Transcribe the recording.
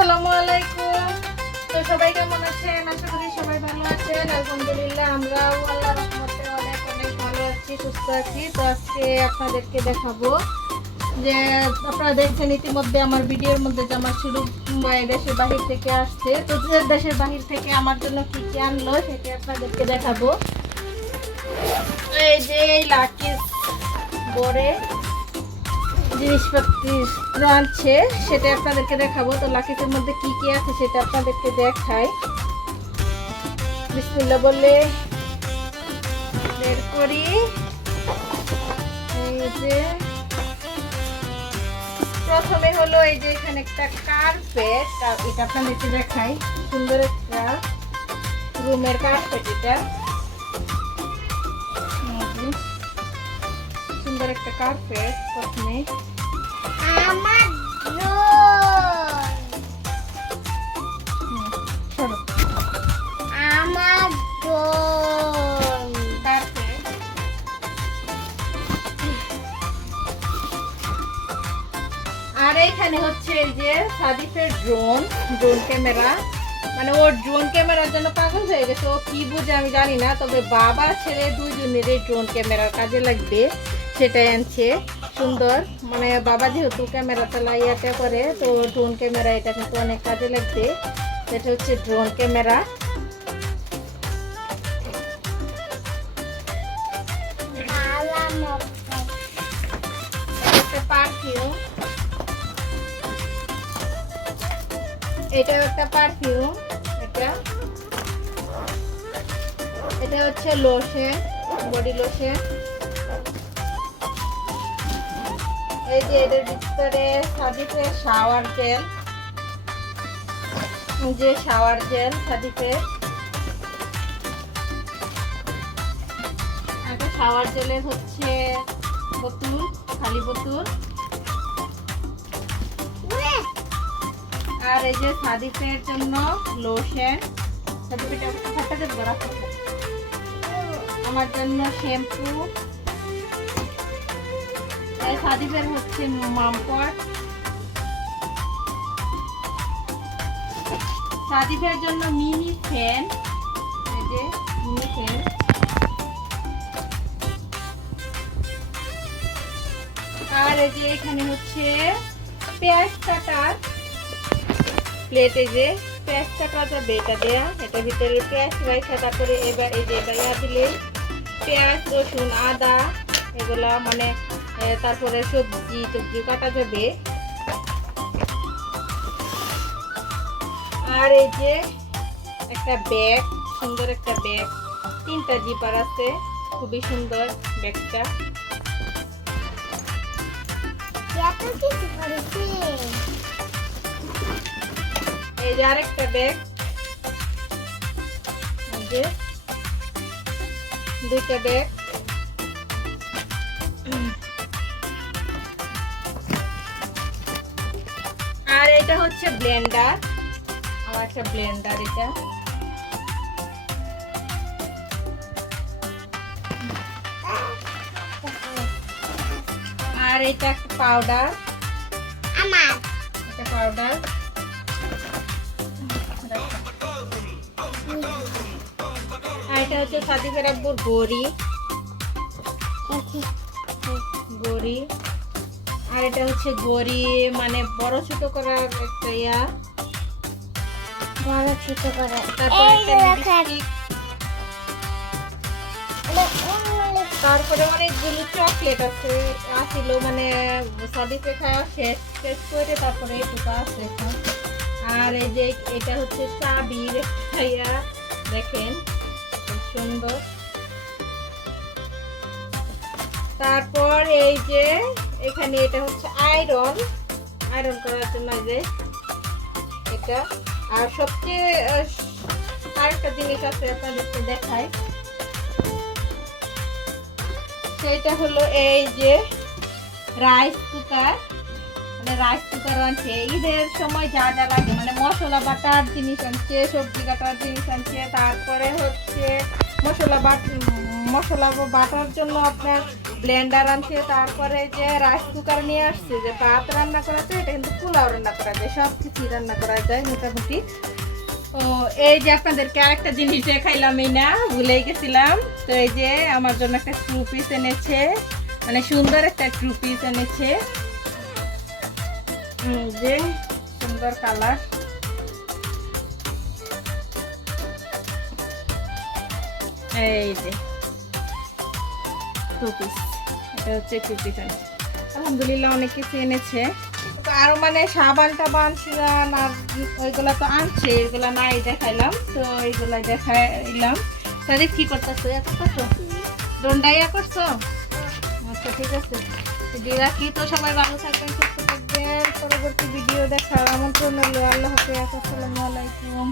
আসসালামু আলাইকুম। তো সবাই কেমন আছেন? আশা করি সবাই ভালো আছেন। আলহামদুলিল্লাহ আমরাও আল্লাহর রহমতে অনেক অনেক ভালো আছি, সুস্থ আছি। তো আজকে আপনাদেরকে দেখাবো যে আপনারা দেখছেন ইতিমধ্যে আমার ভিডিওর মধ্যে যে আমার শুরু দেশের বাহির থেকে আসছে। তো দেশের বাহির থেকে আমার জন্য কি কি আনলো সেটা আপনাদেরকে দেখাবো। এই যে লাকি বড়ে জিনিসপত্র আনছে সেটা আপনাদেরকে দেখাবো। তো লাকিসের মধ্যে কি কি আছে সেটা আপনাদেরকে দেখাই। বিসমিল্লাহ বলে বের করি। এই যে প্রথমে হলো এই যে এখানে একটা কার্পেট, এটা আপনাদেরকে দেখাই। সুন্দর একটা রুমের কার্পেট, এটা সুন্দর একটা কার্পেট। প্রথমে আমার আর এইখানে হচ্ছে এই যে সাদিফের ড্রোন ক্যামেরা, মানে ওর ড্রোন ক্যামেরার জন্য পাগল হয়ে গেছে। ও কি বুঝে আমি জানি না, তবে বাবা ছেলে দুইজনেরই ড্রোন ক্যামেরার কাজে লাগবে সেটাই আনছে। সুন্দর, মানে বাবা যেহেতু ক্যামেরা চালাইয়াতে করে, তো ড্রোন ক্যামেরা এটা কিন্তু অনেক কাজে লাগবে। এটা হচ্ছে ড্রোন ক্যামেরা। একটা পারফিউম, এটা একটা পারফিউম। এটা হচ্ছে লোশন, বডি লোশন। এই যে এটার ভিতরে সাদিফের শাওয়ার জেল, যে শাওয়ার জেল সাদিফের। একটা শাওয়ার জেলের হচ্ছে বোতল, খালি বোতল। আর এই যে সাদিফের জন্য লোশন, আমার জন্য শ্যাম্পু। সাদিফের হচ্ছে মামপট, সাদিফের জন্য মিনি ফ্যান, এই যে মিনি ফ্যান। আর এই যে এখানে হচ্ছে পেঁয়াজ কাটার প্লেট, এই যে পেঁয়াজ কাটা যাবে এটা দেয়া, এটার ভিতরে পেঁয়াজ রাইখা তারপরে এবার এই যে এটা দিলে পেঁয়াজ রসুন আদা এগুলা, মানে তারপরে সবজি টবজি কাটা যাবে। আর এই যে একটা ব্যাগ, সুন্দর একটা ব্যাগ, 3টা জিপার আছে, খুবই সুন্দর ব্যাগটা। এই যে আরেকটা ব্যাগ, এই যে 2টা ব্যাগ। আর এটা হচ্ছে ব্লেন্ডার, আমার একটা ব্লেন্ডার এটা। আর এটা একটা পাউডার, আমার এটা পাউডার। আর এটা হচ্ছে সাদিফের আব্বুর গড়ি, গড়ি। আর এটা হচ্ছে গড়ি, মানে বড় ছোট করার একটা ইয়া, বড় ছোট করে। তারপরে অনেকগুলো চকলেট আছে আসিল, মানে সাদিফে খাওয়া শেষ করে তারপরে এটুকু আছে। আর এই যে এটা হচ্ছে চাবির ইয়া, দেখেন খুব সুন্দর। তারপর এই যে এখানে এটা হচ্ছে আয়রন করার জন্য, যে এটা। আর সবচেয়ে আরেকটা জিনিস আছে আপনাদেরকে দেখাই, সেটা হলো এই যে রাইস কুকার। মানে রাইস কুকার আনছে ঈদের সময় যা যা লাগে, মানে মশলা বাটার জিনিস আনছে, সবজি কাটার জিনিস আনছে। তারপরে হচ্ছে মশলা বাটার জন্য আপনার ব্লেন্ডার আনছে, তারপরে যে রাইস কুকার নিয়ে আসছে, যে ভাত রান্না করা যায়, এটা কিন্তু পোলাও রান্না করা যায়, সব কিছুই রান্না করা যায় মোটামুটি। তো এই যে আপনাদেরকে আরেকটা জিনিস দেখাইলাম, এই না ভুলেই গেছিলাম। তো এই যে আমার জন্য একটা টু পিস এনেছে, মানে সুন্দর একটা টু পিস এনেছে, যে সুন্দর কালার। এই যে টু পিস, এটা হচ্ছে টু পিস এনেছে। আলহামদুলিল্লাহ অনেক কিছু এনেছে। তো আরো মানে সাবান টাবান সিরান আর ওইগুলা তো আনছে, এগুলা নাই দেখাইলাম। তো এইগুলা দেখাইলাম। সারিফ কি করতেছো? করছো ডন্ডাইয়া করছো? আচ্ছা ঠিক আছে, রাখি। তো সবাই ভালো থাকবেন, সুস্থ থাকবেন। পরবর্তী ভিডিও দেখার আমন্ত্রণ হলো। আল্লাহ হাফেজ, আসসালামু আলাইকুম।